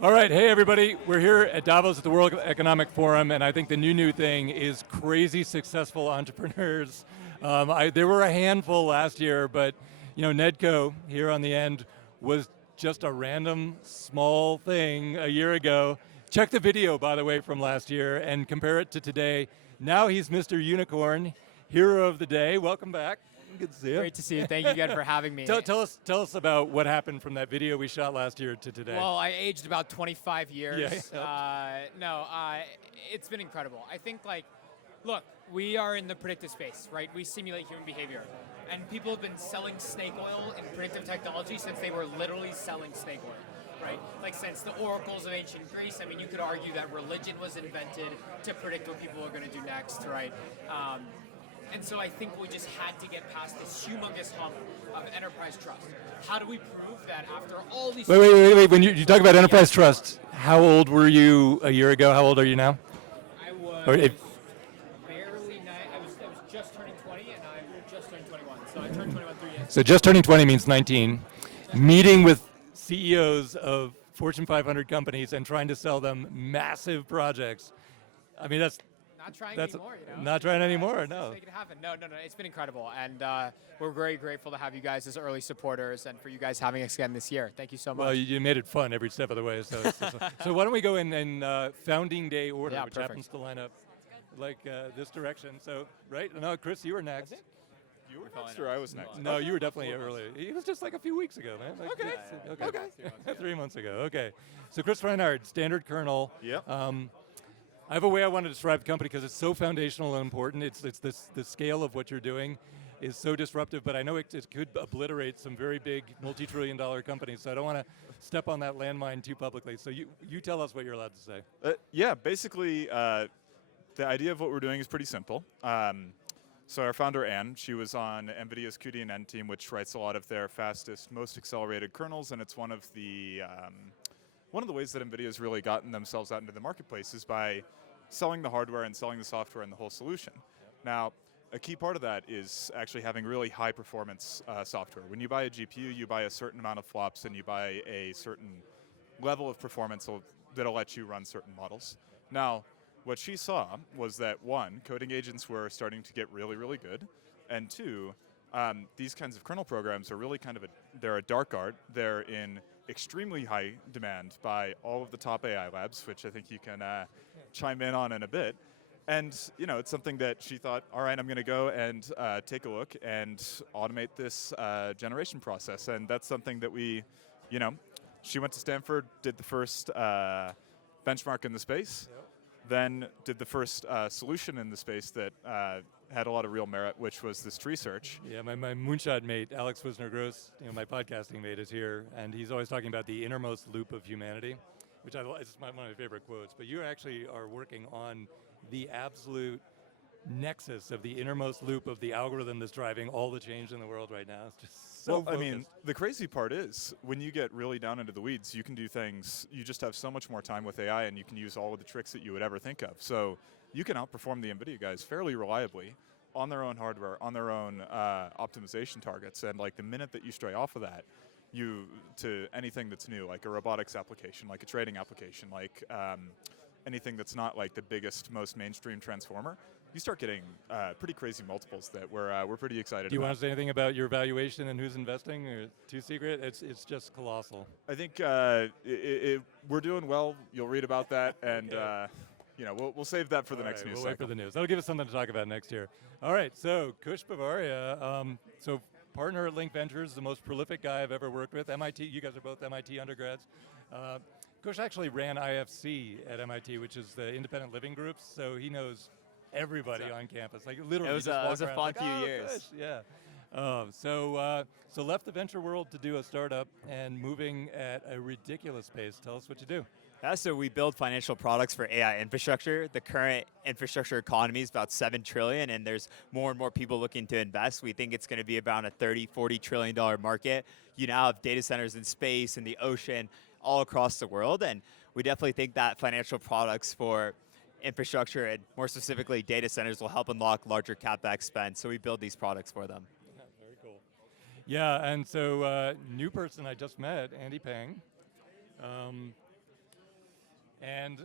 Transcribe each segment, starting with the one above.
All right, hey everybody. We're here at Davos at the World Economic Forum, and I think the new thing is crazy successful entrepreneurs. There were a handful last year, but Nedco here on the end was just a random small thing a year ago. Check the video, by the way, from last year and compare it to today. Now he's Mr. Unicorn, hero of the day. Welcome back. Good to see you. Great to see you. Thank you again for having me. Tell us about what happened from that video we shot last year to today. Well, I aged about 25 years. Yeah. It's been incredible. I think, look, we are in the predictive space, right? We simulate human behavior. And people have been selling snake oil in predictive technology since they were literally selling snake oil, right? Like since the oracles of ancient Greece. I mean, you could argue that religion was invented to predict what people are going to do next, right? And so I think we just had to get past this humongous hump of enterprise trust. How do we prove that after all these... Wait. When you talk about enterprise trust, how old were you a year ago? How old are you now? I was barely... I was just turning 20, and I'm just turning 21. So I turned 21 3 years. So just turning 20 means 19. Meeting with CEOs of Fortune 500 companies and trying to sell them massive projects. I mean, that's not trying anymore, Not trying anymore, no. Just make it happen. No. It's been incredible, and we're very grateful to have you guys as early supporters, and for you guys having us again this year. Thank you so much. Well, you made it fun every step of the way. So why don't we go in founding day order, which perfect. happens to line up like this direction. So right? No, Chris, you were next. You were next, or I was next? No, you were definitely early. It was just like a few weeks ago, man. Okay. 3 months ago. Okay. So Chris Reinhardt, standard kernel. Yep. I have a way I want to describe the company because it's so foundational and important. It's the scale of what you're doing is so disruptive, but I know it could obliterate some very big multi-trillion-dollar companies, so I don't want to step on that landmine too publicly. So you tell us what you're allowed to say. Basically, the idea of what we're doing is pretty simple. So our founder, Anne, she was on NVIDIA's QDNN team, which writes a lot of their fastest, most accelerated kernels, and it's one of the ways that NVIDIA has really gotten themselves out into the marketplace is by selling the hardware and selling the software and the whole solution. Now, a key part of that is actually having really high performance software. When you buy a GPU, you buy a certain amount of flops and you buy a certain level of performance that'll let you run certain models. Now, what she saw was that one, coding agents were starting to get really, really good, and two, these kinds of kernel programs are really they're a dark art. They're in extremely high demand by all of the top AI labs, which I think you can chime in on in a bit. And it's something that she thought, all right, I'm going to go and take a look and automate this generation process. And that's something that she went to Stanford, did the first benchmark in the space, then did the first solution in the space that had a lot of real merit, which was this tree search. Yeah, my moonshot mate, Alex Wisner-Gross, my podcasting mate, is here, and he's always talking about the innermost loop of humanity, which is one of my favorite quotes. But you actually are working on the absolute nexus of the innermost loop of the algorithm that's driving all the change in the world right now. It's just so focused. I mean, the crazy part is, when you get really down into the weeds, you can do things, you just have so much more time with AI, and you can use all of the tricks that you would ever think of. So you can outperform the NVIDIA guys fairly reliably on their own hardware, on their own optimization targets, and the minute that you stray off of that, to anything that's new, like a robotics application, like a trading application, like anything that's not like the biggest, most mainstream transformer, you start getting pretty crazy multiples that we're pretty excited about. Do you want to say anything about your valuation and who's investing, or too secret? It's just colossal. I think we're doing well. You'll read about that, and we'll save that for the next news cycle. We'll wait for the news. That'll give us something to talk about next year. All right, so Kush Bavaria, partner at Link Ventures, the most prolific guy I've ever worked with. MIT, you guys are both MIT undergrads. Kush actually ran IFC at MIT, which is the independent living groups, so he knows everybody on campus. Like literally, it was a fun few years. Kush, yeah. So left the venture world to do a startup and moving at a ridiculous pace. Tell us what you do. Yeah, so we build financial products for AI infrastructure. The current infrastructure economy is about $7 trillion, and there's more and more people looking to invest. We think it's going to be about a $30–40 trillion market. You now have data centers in space, in the ocean, all across the world, and we definitely think that financial products for infrastructure and more specifically data centers will help unlock larger CapEx spend. So we build these products for them. Yeah, very cool. Yeah, and so new person I just met, Andy Peng. And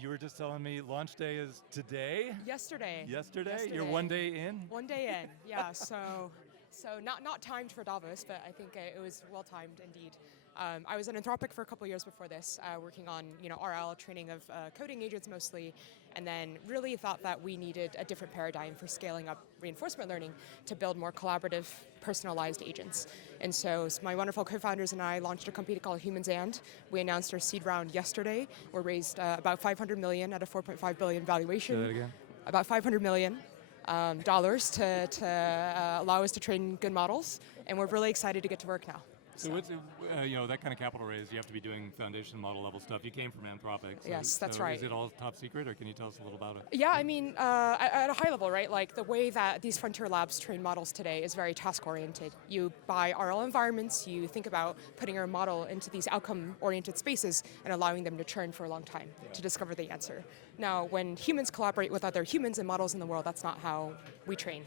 you were just telling me launch day is today? Yesterday. Yesterday? You're 1 day in? 1 day in, yeah. So not timed for Davos, but I think it was well timed indeed. I was at Anthropic for a couple years before this, working on RL training of coding agents mostly, and then really thought that we needed a different paradigm for scaling up reinforcement learning to build more collaborative, personalized agents. And so my wonderful co-founders and I launched a company called Humans And. We announced our seed round yesterday. We raised about $500 million at a $4.5 billion valuation. Say that again? About $500 million dollars to allow us to train good models, and we're really excited to get to work now. So what's, that kind of capital raise, you have to be doing foundation model level stuff. You came from Anthropic. So, Yes, that's so right. Is it all top secret, or can you tell us a little about it? Yeah, I mean, at a high level, right? Like the way that these frontier labs train models today is very task-oriented. You buy RL environments, you think about putting your model into these outcome-oriented spaces and allowing them to churn for a long time to discover the answer. Now, when humans collaborate with other humans and models in the world, that's not how we train.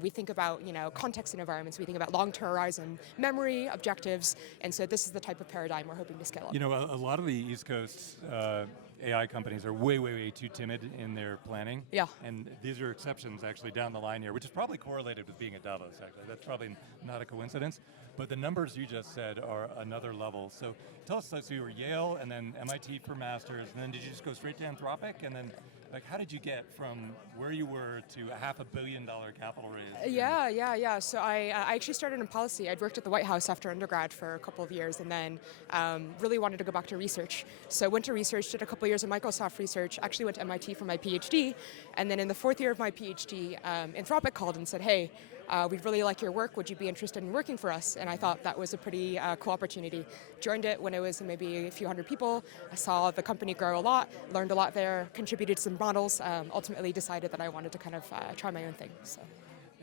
We think about, context and environments. We think about long-term horizon memory, objectives, and so this is the type of paradigm we're hoping to scale up. A lot of the East Coast AI companies are way too timid in their planning. Yeah. And these are exceptions actually down the line here, which is probably correlated with being at Davos, actually. That's probably not a coincidence. But the numbers you just said are another level. So tell us, so you were Yale and then MIT for masters, and then did you just go straight to Anthropic? And then, how did you get from where you were to a $500 million capital raise? Yeah. So I actually started in policy. I'd worked at the White House after undergrad for a couple of years, and then really wanted to go back to research. So went to research, did a couple of years of Microsoft research, actually went to MIT for my PhD, and then in the fourth year of my PhD, Anthropic called and said, hey, we'd really like your work. Would you be interested in working for us? And I thought that was a pretty cool opportunity. Joined it when it was maybe a few hundred people. I saw the company grow a lot, learned a lot there, contributed to some models, ultimately decided that I wanted to kind of try my own thing. So.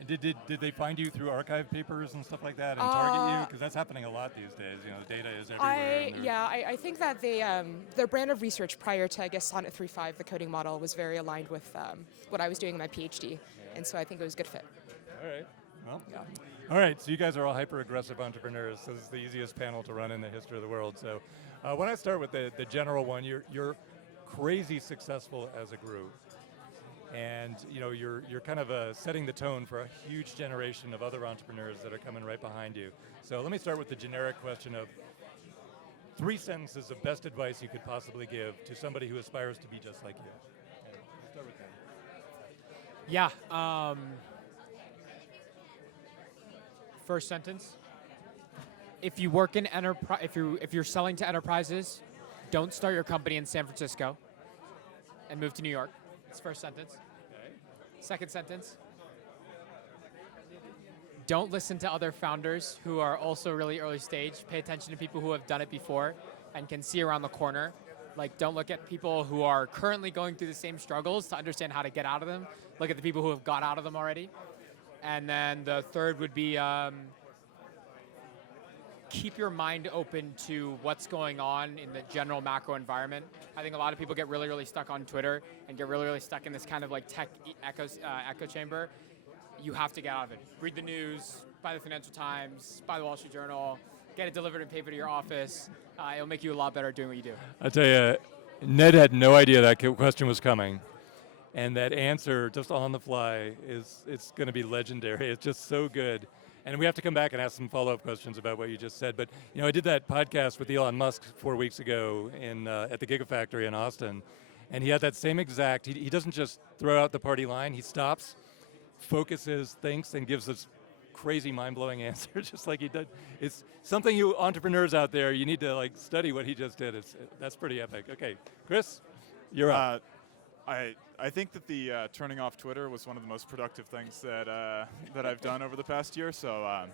And did they find you through archive papers and stuff like that and target you? Because that's happening a lot these days. The data is everywhere. I think that their brand of research prior to, I guess, Sonnet 3.5, the coding model, was very aligned with what I was doing in my PhD. And so I think it was a good fit. All right. Well, all right. So you guys are all hyper-aggressive entrepreneurs. So this is the easiest panel to run in the history of the world. So when I start with the general one, you're crazy successful as a group, and you're kind of setting the tone for a huge generation of other entrepreneurs that are coming right behind you. So let me start with the generic question of 3 sentences of best advice you could possibly give to somebody who aspires to be just like you. And we'll start with that. Yeah. First sentence. If you work in enterprise, if you're selling to enterprises, don't start your company in San Francisco and move to New York. That's first sentence. Okay. Second sentence. Don't listen to other founders who are also really early stage. Pay attention to people who have done it before and can see around the corner. Like, don't look at people who are currently going through the same struggles to understand how to get out of them. Look at the people who have got out of them already. And then the third would be keep your mind open to what's going on in the general macro environment. I think a lot of people get really stuck on Twitter and get really stuck in this kind of like tech echo chamber. You have to get out of it. Read the news, buy the Financial Times, buy the Wall Street Journal, get it delivered in paper to your office. It'll make you a lot better at doing what you do. I'll tell you, Ned had no idea that question was coming. And that answer, just on the fly, it's going to be legendary. It's just so good. And we have to come back and ask some follow-up questions about what you just said. But I did that podcast with Elon Musk 4 weeks ago at the Gigafactory in Austin, and he had that same exact. He doesn't just throw out the party line. He stops, focuses, thinks, and gives us crazy, mind-blowing answer, just like he did. It's something you entrepreneurs out there, you need to study what he just did. That's pretty epic. Okay, Chris, you're up. I think that the turning off Twitter was one of the most productive things that that I've done over the past year. So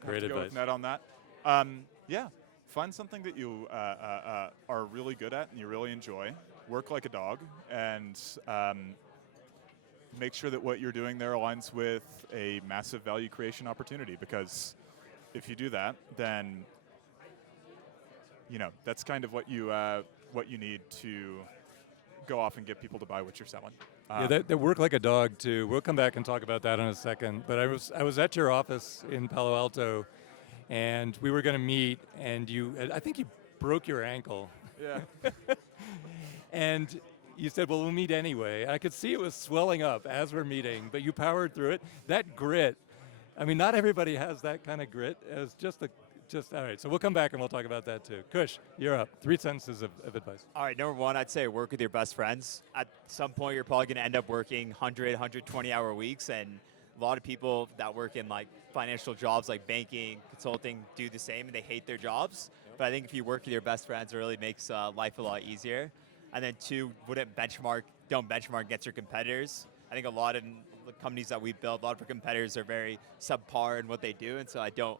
great have to go advice. with Ned on that. Yeah, find something that you are really good at and you really enjoy. Work like a dog, and make sure that what you're doing there aligns with a massive value creation opportunity. Because if you do that, then that's kind of what you need to go off and get people to buy what you're selling. They work like a dog too. We'll come back and talk about that in a second. But I was at your office in Palo Alto, and we were going to meet, and I think you broke your ankle. Yeah. And you said, well, we'll meet anyway. I could see it was swelling up as we're meeting, but you powered through it. That grit, I mean, not everybody has that kind of grit. It's all right, so we'll come back and we'll talk about that too. Kush, you're up. 3 sentences of advice. All right, number one, I'd say work with your best friends. At some point, you're probably going to end up working 100, 120-hour weeks, and a lot of people that work in like financial jobs like banking, consulting, do the same, and they hate their jobs. But I think if you work with your best friends, it really makes life a lot easier. And then 2, don't benchmark against your competitors. I think a lot of the companies that we build, a lot of our competitors are very subpar in what they do, and so I don't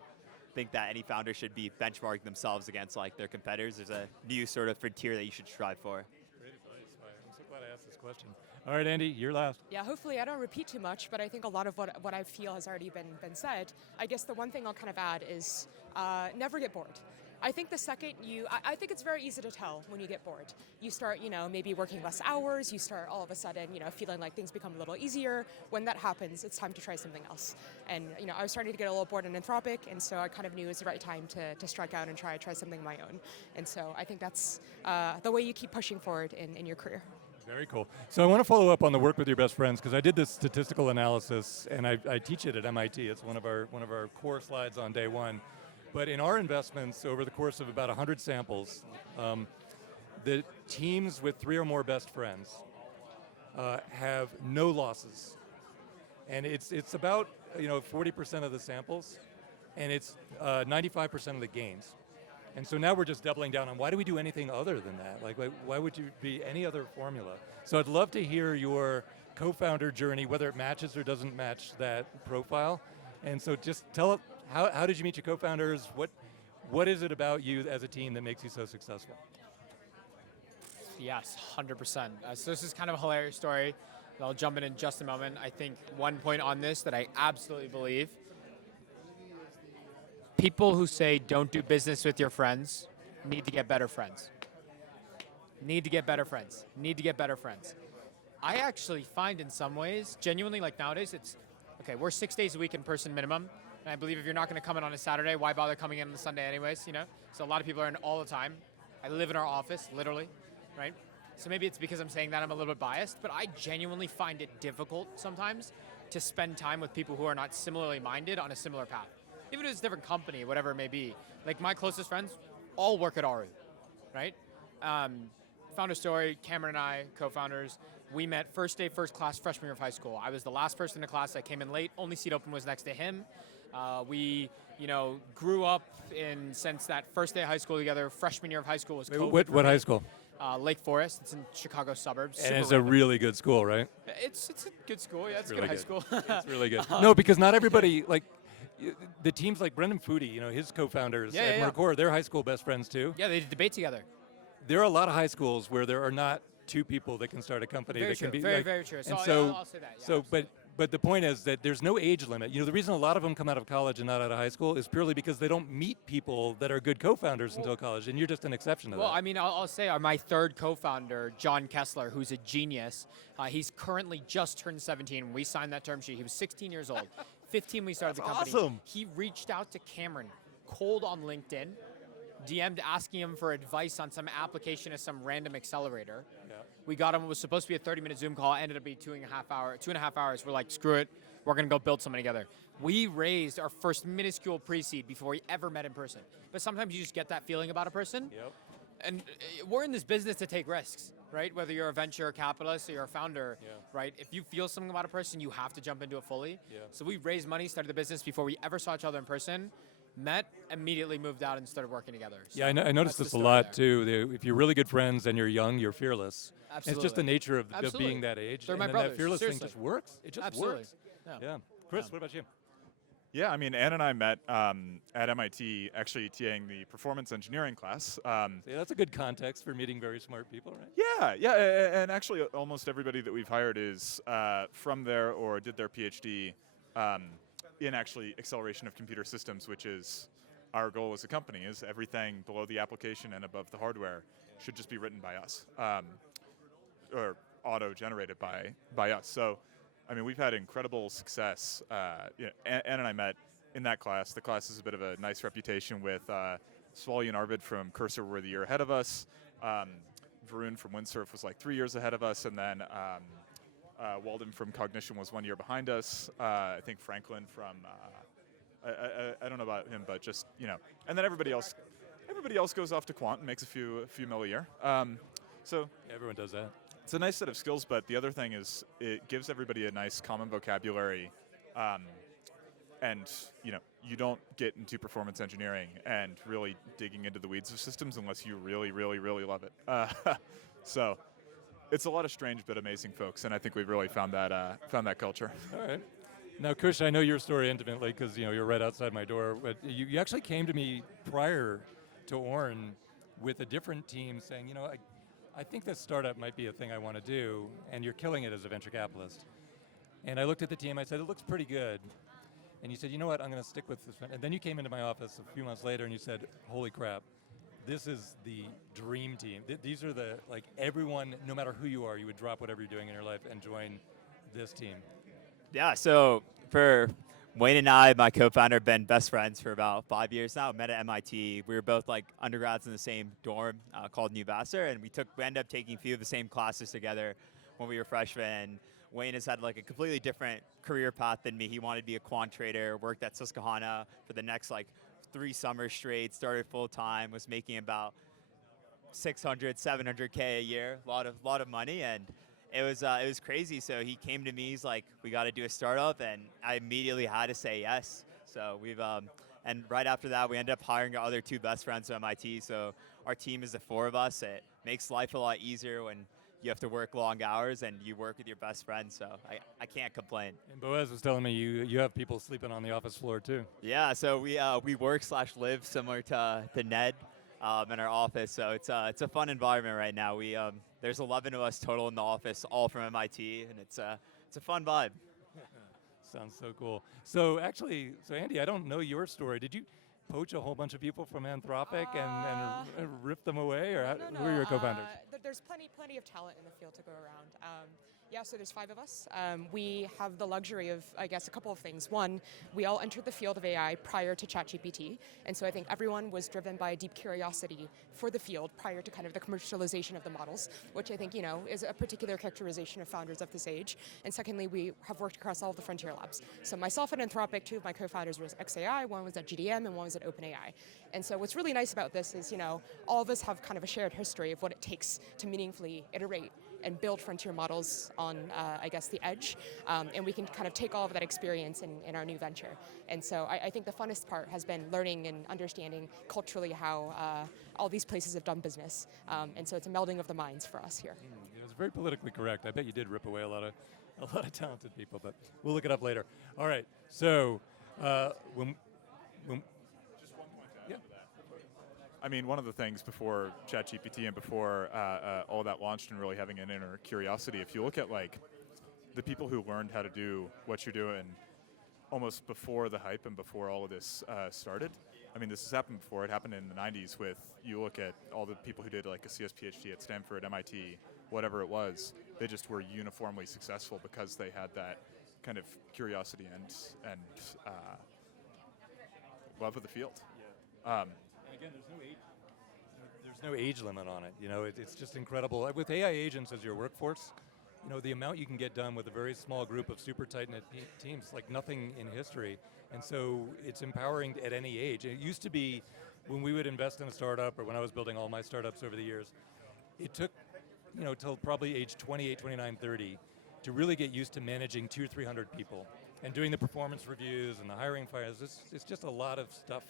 think that any founder should be benchmarking themselves against like their competitors. There's a new sort of frontier that you should strive for. Great advice. I'm so glad I asked this question. All right, Andy, you're last. Yeah, hopefully I don't repeat too much, but I think a lot of what I feel has already been said. I guess the one thing I'll kind of add is never get bored. I think the second I think it's very easy to tell when you get bored. You start, maybe working less hours, you start all of a sudden, feeling like things become a little easier. When that happens, it's time to try something else. And, I was starting to get a little bored in Anthropic, and so I kind of knew it was the right time to strike out and try something of my own. And so I think that's the way you keep pushing forward in your career. Very cool. So I want to follow up on the work with your best friends, because I did this statistical analysis, and I teach it at MIT. It's one of our core slides on day one. But in our investments, over the course of about 100 samples, the teams with 3 or more best friends have no losses. And it's about 40% of the samples, and it's 95% of the gains. And so now we're just doubling down on why do we do anything other than that? Like why would you be any other formula? So I'd love to hear your co-founder journey, whether it matches or doesn't match that profile. And so just tell us, how did you meet your co-founders? What is it about you as a team that makes you so successful? Yes, 100%. So this is kind of a hilarious story. I'll jump in just a moment. I think one point on this that I absolutely believe, people who say don't do business with your friends need to get better friends. Need to get better friends. Need to get better friends. I actually find in some ways, genuinely, like nowadays, it's, okay, we're 6 days a week in person minimum. And I believe if you're not going to come in on a Saturday, why bother coming in on the Sunday anyways, So a lot of people are in all the time. I live in our office, literally, right? So maybe it's because I'm saying that I'm a little bit biased, but I genuinely find it difficult sometimes to spend time with people who are not similarly minded on a similar path. Even if it's a different company, whatever it may be. Like my closest friends all work at Aru, right? Founder story, Cameron and I, co-founders, we met first day, first class, freshman year of high school. I was the last person in the class. I came in late. Only seat open was next to him. We, grew up since that first day of high school together. Freshman year of high school was COVID. What high school? Lake Forest. It's in Chicago suburbs. And it's a really good school, right? It's a good school. Yeah, it's a really good high school. It's really good. No, because not everybody, the teams like Brendan Foodie, his co-founders at Mercor, they're high school best friends too. Yeah, they debate together. There are a lot of high schools where there are not 2 people that can start a company Very that true. can be Very true. And I'll say that. Yeah, but the point is that there's no age limit. The reason a lot of them come out of college and not out of high school is purely because they don't meet people that are good co-founders until college, and you're just an exception to that. Well, I mean, I'll say my third co-founder, John Kessler, who's a genius. He's currently just turned 17. When we signed that term sheet, he was 16 years old. 15 we started the company. Awesome. He reached out to Cameron cold on LinkedIn, DM'd asking him for advice on some application at some random accelerator. Yeah. We got him. It was supposed to be a 30-minute Zoom call. Ended up being 2.5 hours. We're like, screw it. We're going to go build something together. We raised our first minuscule pre-seed before we ever met in person. But sometimes you just get that feeling about a person. Yep. And we're in this business to take risks, right? Whether you're a venture capitalist or you're a founder, right? If you feel something about a person, you have to jump into it fully. Yeah. So we raised money, started the business before we ever saw each other in person. Met, immediately moved out and started working together. So yeah, I noticed this a lot too. If you're really good friends and you're young, you're fearless. Absolutely. It's just the nature of being that age. They're my and brothers. That fearless Seriously. thing just works. It just Absolutely. works. Yeah. Chris, what about you? Yeah, I mean, Ann and I met at MIT, actually TAing the performance engineering class. Yeah, that's a good context for meeting very smart people, right? Yeah, and actually almost everybody that we've hired is from there or did their PhD in actually acceleration of computer systems, which is our goal as a company, is everything below the application and above the hardware should just be written by us, or auto-generated by us. So, I mean, we've had incredible success. Ann and I met in that class. The class is a bit of a nice reputation with Swali and Arvid from Cursor were the year ahead of us. Varun from Windsurf was like 3 years ahead of us, and then Walden from Cognition was 1 year behind us. I think Franklin from I don't know about him, but just and then everybody else goes off to quant and makes a few mil a year. So Everyone does that. it's a nice set of skills, but the other thing is it gives everybody a nice common vocabulary, and you don't get into performance engineering and really digging into the weeds of systems unless you really, really, really love it. So it's a lot of strange but amazing folks, and I think we've really found that culture. All right. Now, Kush, I know your story intimately because you're right outside my door. But you actually came to me prior to Orn with a different team saying, I think this startup might be a thing I want to do, and you're killing it as a venture capitalist. And I looked at the team, I said, it looks pretty good. And you said, you know what, I'm going to stick with this one. And then you came into my office a few months later and you said, holy crap, this is the dream team. These are everyone, no matter who you are, you would drop whatever you're doing in your life and join this team. Yeah, so for Wayne and I, my co-founder, have been best friends for about 5 years now. Met at MIT. We were both undergrads in the same dorm called New Vassar, and we ended up taking a few of the same classes together when we were freshmen. Wayne has had a completely different career path than me. He wanted to be a quant trader, worked at Susquehanna for the next 3 summers straight, started full time, was making about 600, 700K a year, a lot of money, and it was crazy. So he came to me, he's like, we got to do a startup, and I immediately had to say yes. So and right after that, we ended up hiring our other 2 best friends from MIT. So our team is the 4 of us. It makes life a lot easier when you have to work long hours and you work with your best friends. So I can't complain. And Boaz was telling me you have people sleeping on the office floor too. Yeah, so we work/live similar to Ned in our office. So it's a fun environment right now. There's 11 of us total in the office, all from MIT, and it's a fun vibe. Sounds so cool. So Andy, I don't know your story. Did you poach a whole bunch of people from Anthropic and rip them away, or No. who are your co-founders? There's plenty of talent in the field to go around. So there's 5 of us. We have the luxury of, I guess, a couple of things. One, we all entered the field of AI prior to ChatGPT, and so I think everyone was driven by a deep curiosity for the field prior to kind of the commercialization of the models, which I think, is a particular characterization of founders of this age. And secondly, we have worked across all of the frontier labs. So myself at Anthropic, 2 of my co-founders was XAI, one was at GDM, and one was at OpenAI. And so what's really nice about this is, all of us have kind of a shared history of what it takes to meaningfully iterate and build frontier models on, I guess, the edge. And we can kind of take all of that experience in our new venture. And so I think the funnest part has been learning and understanding culturally how all these places have done business. And so it's a melding of the minds for us here. It was very politically correct. I bet you did rip away a lot of talented people, but we'll look it up later. All right, so when Just one point to add to that. I mean, one of the things before ChatGPT and before all that launched and really having an inner curiosity, if you look at the people who learned how to do what you're doing almost before the hype and before all of this started, I mean, this has happened before. It happened in the 90s you look at all the people who did a CS PhD at Stanford, MIT, whatever it was, they just were uniformly successful because they had that kind of curiosity and love of the field. Yeah. And again, there's no age limit on it. It's just incredible. With AI agents as your workforce, the amount you can get done with a very small group of super tight-knit teams, like nothing in history. And so it's empowering at any age. It used to be when we would invest in a startup, or when I was building all my startups over the years, it took, till probably age 28, 29, 30 to really get used to managing 200 or 300 people and doing the performance reviews and the hiring fires. It's just a lot of stuff.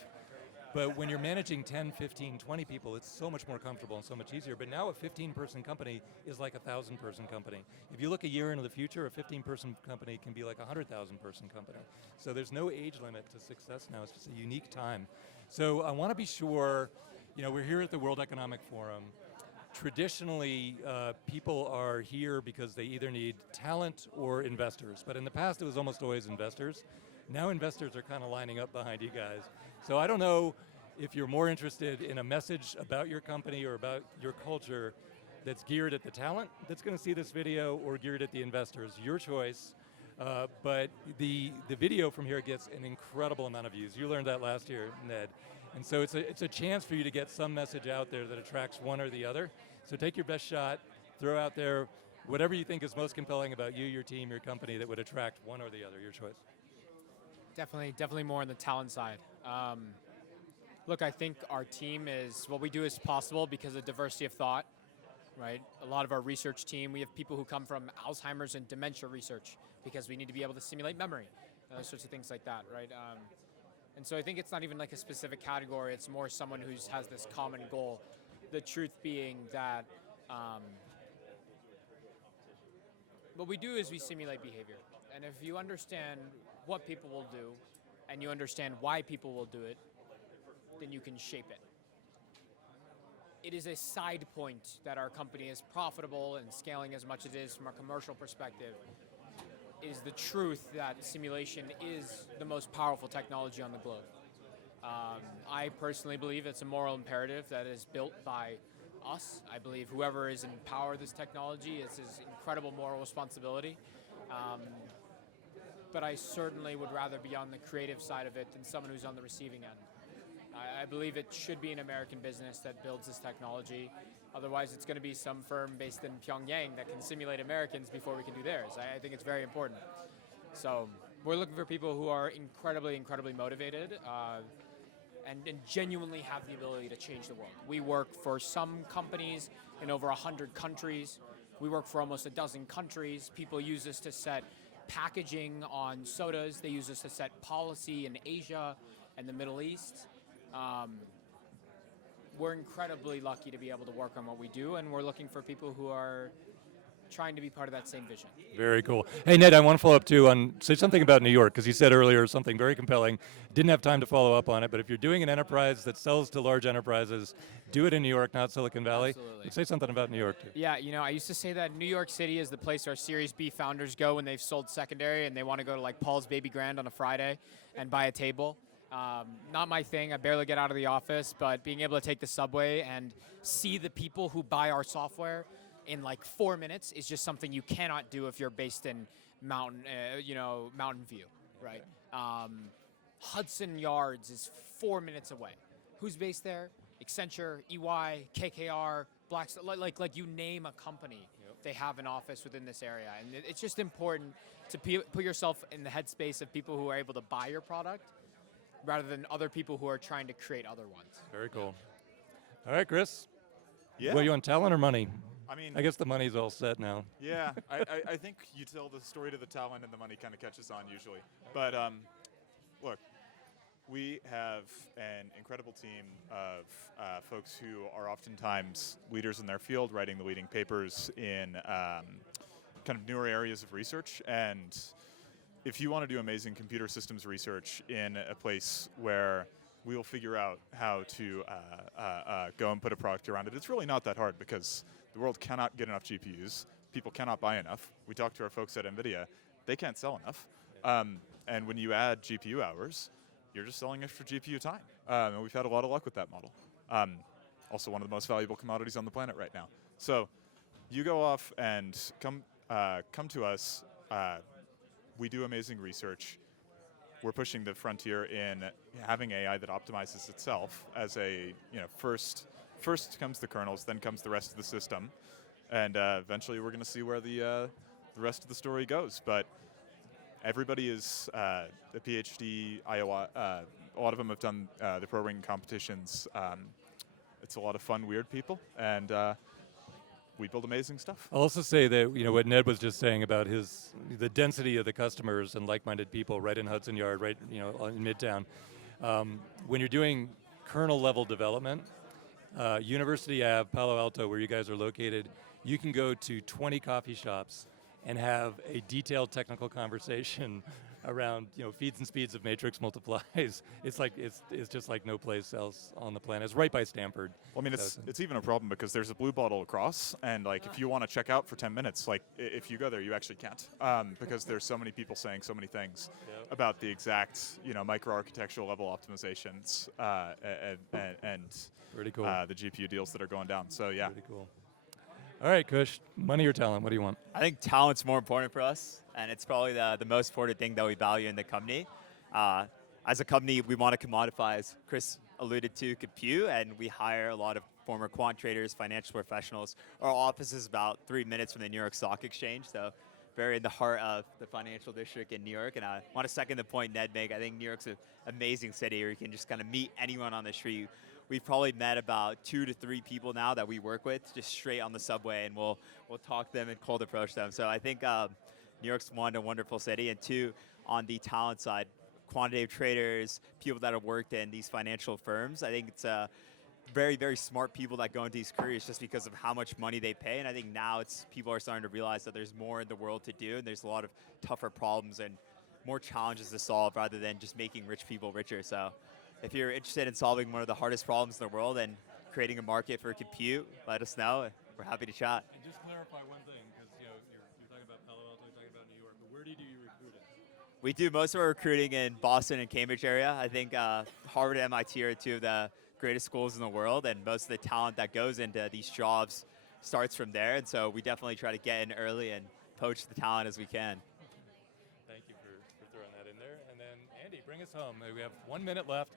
But when you're managing 10, 15, 20 people, it's so much more comfortable and so much easier. But now a 15-person company is like a 1,000-person company. If you look a year into the future, a 15-person company can be like a 100,000-person company. So there's no age limit to success now. It's just a unique time. So I want to be sure, we're here at the World Economic Forum. Traditionally, people are here because they either need talent or investors. But in the past, it was almost always investors. Now investors are kind of lining up behind you guys. So I don't know if you're more interested in a message about your company or about your culture that's geared at the talent that's going to see this video, or geared at the investors. Your choice. But the video from here gets an incredible amount of views. You learned that last year, Ned. And so it's a chance for you to get some message out there that attracts one or the other. So take your best shot, throw out there whatever you think is most compelling about you, your team, your company that would attract one or the other, your choice. Definitely more on the talent side. Look, I think our team is, what we do is possible because of diversity of thought, right? A lot of our research team, we have people who come from Alzheimer's and dementia research because we need to be able to simulate memory, those sorts of things like that, right? And so I think it's not even like a specific category, it's more someone who has this common goal. The truth being that what we do is we simulate behavior. And if you understand what people will do and you understand why people will do it, then you can shape it. It is a side point that our company is profitable and scaling as much as it is from a commercial perspective. It is the truth that simulation is the most powerful technology on the globe. I personally believe it's a moral imperative that is built by us. I believe whoever is in power of this technology is his incredible moral responsibility. But I certainly would rather be on the creative side of it than someone who's on the receiving end. I believe it should be an American business that builds this technology. Otherwise, it's going to be some firm based in Pyongyang that can simulate Americans before we can do theirs. I think it's very important. So we're looking for people who are incredibly motivated and genuinely have the ability to change the world. We work for some companies in over 100 countries. We work for almost a dozen countries. People use us to set packaging on sodas. They use us to set policy in Asia and the Middle East. We're incredibly lucky to be able to work on what we do, and we're looking for people who are trying to be part of that same vision. Very cool. Hey, Ned, I want to follow up too on, say something about New York, because you said earlier something very compelling. Didn't have time to follow up on it, but if you're doing an enterprise that sells to large enterprises, do it in New York, not Silicon Valley. Absolutely. Say something about New York too. Yeah, I used to say that New York City is the place where Series B founders go when they've sold secondary and they want to go to like Paul's Baby Grand on a Friday and buy a table. Not my thing. I barely get out of the office, but being able to take the subway and see the people who buy our software in like 4 minutes is just something you cannot do if you're based in Mountain View, right? Hudson Yards is 4 minutes away. Who's based there? Accenture, EY, KKR, Blackstone, like you name a company, they have an office within this area. And it's just important to put yourself in the headspace of people who are able to buy your product rather than other people who are trying to create other ones. Very cool. All right, Chris. Yeah. What, you want talent or money? I mean, I guess the money's all set now. yeah, I think you tell the story to the talent and the money kind of catches on usually. But look, we have an incredible team of folks who are oftentimes leaders in their field, writing the leading papers in kind of newer areas of research. And if you want to do amazing computer systems research in a place where we will figure out how to go and put a product around it, it's really not that hard because the world cannot get enough GPUs. People cannot buy enough. We talked to our folks at NVIDIA. They can't sell enough. And when you add GPU hours, you're just selling extra GPU time. And we've had a lot of luck with that model. Also one of the most valuable commodities on the planet right now. So you go off and come to us. We do amazing research. We're pushing the frontier in having AI that optimizes itself as a, first comes the kernels, then comes the rest of the system. And eventually we're going to see where the rest of the story goes. But everybody is a PhD, a lot of them have done the programming competitions. It's a lot of fun, weird people. And we build amazing stuff. I'll also say that what Ned was just saying about the density of the customers and like-minded people right in Hudson Yard, right in Midtown. When you're doing kernel level development, University Ave, Palo Alto, where you guys are located, you can go to 20 coffee shops and have a detailed technical conversation around feeds and speeds of matrix multiplies. It's just like no place else on the planet. It's right by Stanford. Well, I mean, it's even a problem because there's a blue bottle across, and if you want to check out for 10 minutes, if you go there, you actually can't because there's so many people saying so many things about the exact microarchitectural level optimizations and pretty cool. The GPU deals that are going down. So yeah, pretty cool. All right, Kush, money or talent? What do you want? I think talent's more important for us, and it's probably the most important thing that we value in the company. As a company, we want to commodify, as Chris alluded to, compute, and we hire a lot of former quant traders, financial professionals. Our office is about 3 minutes from the New York Stock Exchange, so very in the heart of the financial district in New York. And I want to second the point Ned made. I think New York's an amazing city where you can just kind of meet anyone on the street. We've probably met about 2 to 3 people now that we work with just straight on the subway, and we'll talk to them and cold approach them. So I think New York's one, a wonderful city, and two, on the talent side, quantitative traders, people that have worked in these financial firms. I think it's very, very smart people that go into these careers just because of how much money they pay. And I think now people are starting to realize that there's more in the world to do, and there's a lot of tougher problems and more challenges to solve rather than just making rich people richer. So if you're interested in solving one of the hardest problems in the world and creating a market for compute, let us know. We're happy to chat. And just clarify one thing, because you're talking about Palo Alto, you're talking about New York, but where do you do your recruiting? We do most of our recruiting in Boston and Cambridge area. I think Harvard and MIT are two of the greatest schools in the world, and most of the talent that goes into these jobs starts from there. And so we definitely try to get in early and poach the talent as we can. Thank you for throwing that in there. And then Andy, bring us home. We have 1 minute left.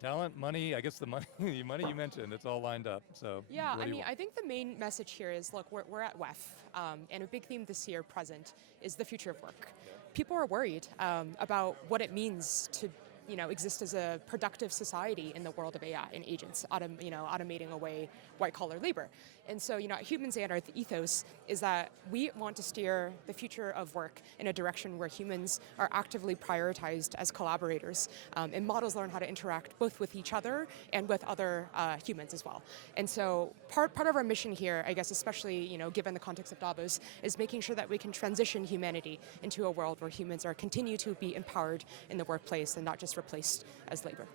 Talent, money, I guess the money, the money you mentioned, it's all lined up. So yeah, I mean, I think the main message here is, look, we're at WEF, and a big theme this year present is the future of work. People are worried about what it means to exist as a productive society in the world of AI and agents, automating away white-collar labor. And so, at Humans and our ethos is that we want to steer the future of work in a direction where humans are actively prioritized as collaborators, and models learn how to interact both with each other and with other humans as well. And so, part of our mission here, I guess, especially given the context of Davos, is making sure that we can transition humanity into a world where humans are continue to be empowered in the workplace and not just replaced as labor.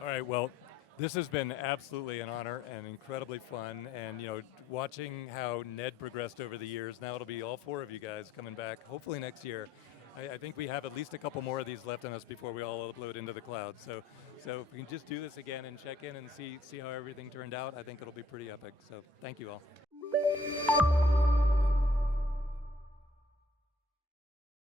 All right, well, this has been absolutely an honor and incredibly fun, and watching how Ned progressed over the years. Now it'll be all 4 of you guys coming back, hopefully next year. I think we have at least a couple more of these left in us before we all upload into the cloud. So if we can just do this again and check in and see how everything turned out, I think it'll be pretty epic. So thank you all.